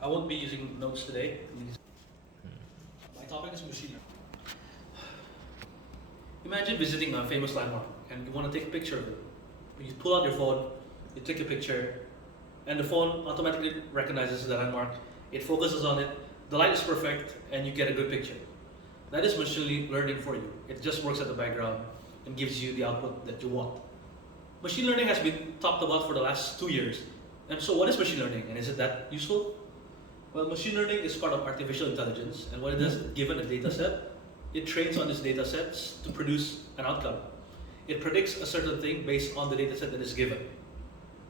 I won't be using notes today. My topic is machine learning. Imagine visiting a famous landmark and you want to take a picture of it. You pull out your phone, you take a picture, and the phone automatically recognizes the landmark. It focuses on it, the light is perfect, and you get a good picture. That is machine learning for you. It just works at the background and gives you the output that you want. Machine learning has been talked about for the last 2 years. And so what is machine learning and is it that useful? Well, machine learning is part of artificial intelligence, and what it does, given a data set, it trains on these data sets to produce an outcome. It predicts a certain thing based on the data set that is given.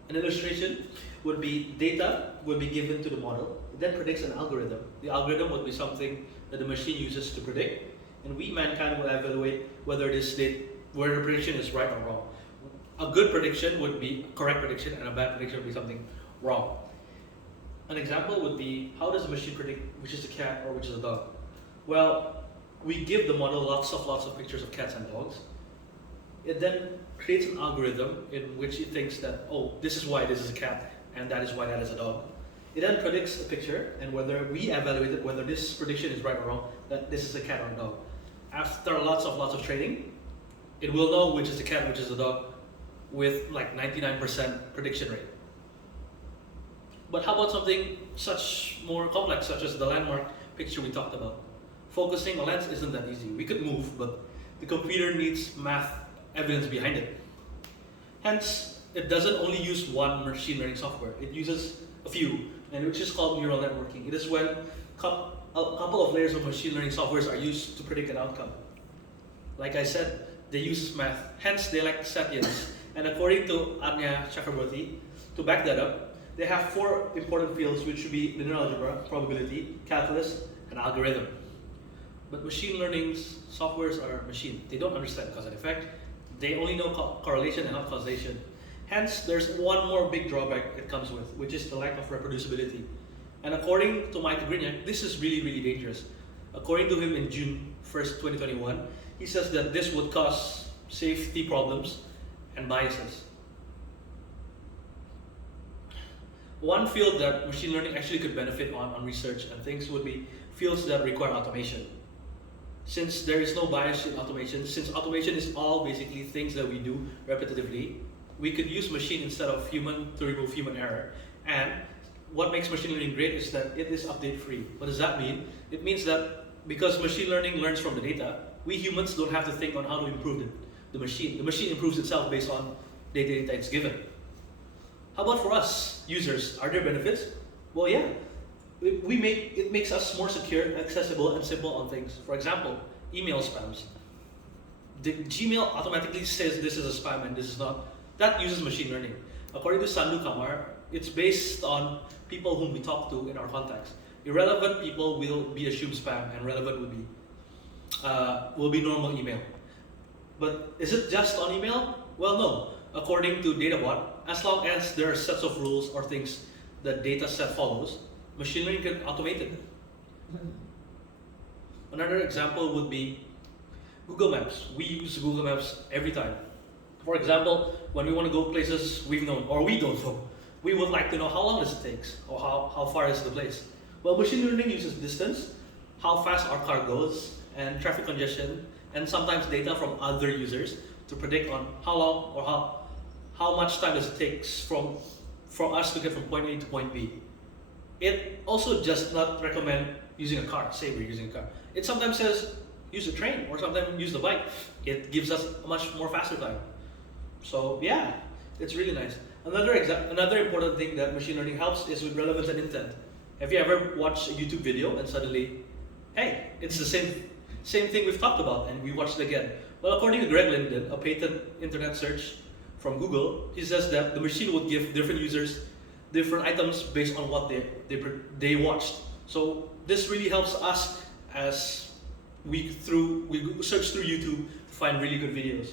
An illustration would be data would be given to the model, it then predicts an algorithm. The algorithm would be something that the machine uses to predict, and we, mankind, will evaluate whether whether the prediction is right or wrong. A good prediction would be a correct prediction, and a bad prediction would be something wrong. An example would be, how does a machine predict which is a cat or which is a dog? Well, we give the model lots of pictures of cats and dogs. It then creates an algorithm in which it thinks that, oh, this is why this is a cat, and that is why that is a dog. It then predicts a picture, and whether we evaluate it, whether this prediction is right or wrong, that this is a cat or a dog. After lots of training, it will know which is a cat, which is a dog, with like 99% prediction rate. But how about something such more complex, such as the landmark picture we talked about? Focusing a lens isn't that easy. We could move, but the computer needs math evidence behind it. Hence, it doesn't only use one machine learning software. It uses a few, and which is called neural networking. It is when a couple of layers of machine learning softwares are used to predict an outcome. Like I said, they use math, hence they lack sentience. And according to Anya Chakraborty, to back that up, they have 4 important fields, which should be linear algebra, probability, calculus, and algorithm. But machine learning softwares are machine. They don't understand cause and effect. They only know correlation and not causation. Hence, there's one more big drawback it comes with, which is the lack of reproducibility. And according to Michael Grignac, this is really dangerous. According to him, in June 1st, 2021, he says that this would cause safety problems and biases. One field that machine learning actually could benefit on research and things would be fields that require automation. Since there is no bias in automation, since automation is all basically things that we do repetitively, we could use machine instead of human to remove human error. And what makes machine learning great is that it is update free. What does that mean? It means that because machine learning learns from the data, we humans don't have to think on how to improve the machine. The machine improves itself based on the data it's given. How about for us, users? Are there benefits? Well, yeah. It makes us more secure, accessible, and simple on things. For example, email spams. The Gmail automatically says this is a spam and this is not. That uses machine learning. According to Sandu Kamar, it's based on people whom we talk to in our contacts. Irrelevant people will be assumed spam, and relevant will be normal email. But is it just on email? Well, no. According to DataBot, as long as there are sets of rules or things that data set follows, machine learning can automate it. Another example would be Google Maps. We use Google Maps every time. For example, when we want to go places we've known or we don't know, we would like to know how long this takes or how far is the place. Well, machine learning uses distance, how fast our car goes, and traffic congestion, and sometimes data from other users to predict on how long or how much time does it take for us to get from point A to point B. It also does not recommend using a car, say we're using a car. It sometimes says use a train or sometimes use the bike. It gives us a much more faster time. So yeah, it's really nice. Another important thing that machine learning helps is with relevance and intent. Have you ever watched a YouTube video and suddenly, hey, it's the same thing we've talked about and we watched it again? Well, according to Greg Linden, a patent internet search from Google, he says that the machine would give different users different items based on what they watched. So this really helps us as we search through YouTube to find really good videos.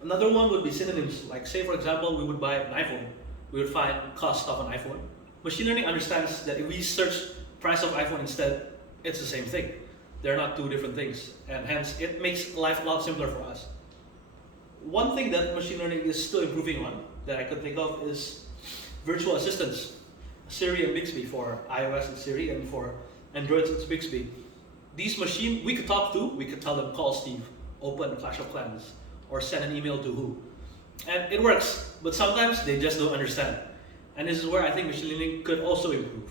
Another one would be synonyms. Like say for example, we would buy an iPhone. We would find cost of an iPhone. Machine learning understands that if we search price of iPhone instead, it's the same thing. They're not two different things, and hence it makes life a lot simpler for us. One thing that machine learning is still improving on that I could think of is virtual assistants. Siri and Bixby for iOS and Siri, and for Android it's Bixby. These machines we could talk to, we could tell them call Steve, open Clash of Clans, or send an email to who. And it works, but sometimes they just don't understand. And this is where I think machine learning could also improve.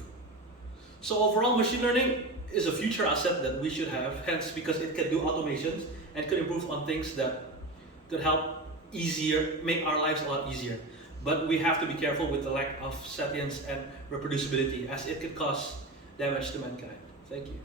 So overall, machine learning is a future asset that we should have, hence because it can do automations and could improve on things that could help make our lives a lot easier. But we have to be careful with the lack of sentience and reproducibility, as it could cause damage to mankind. Thank you.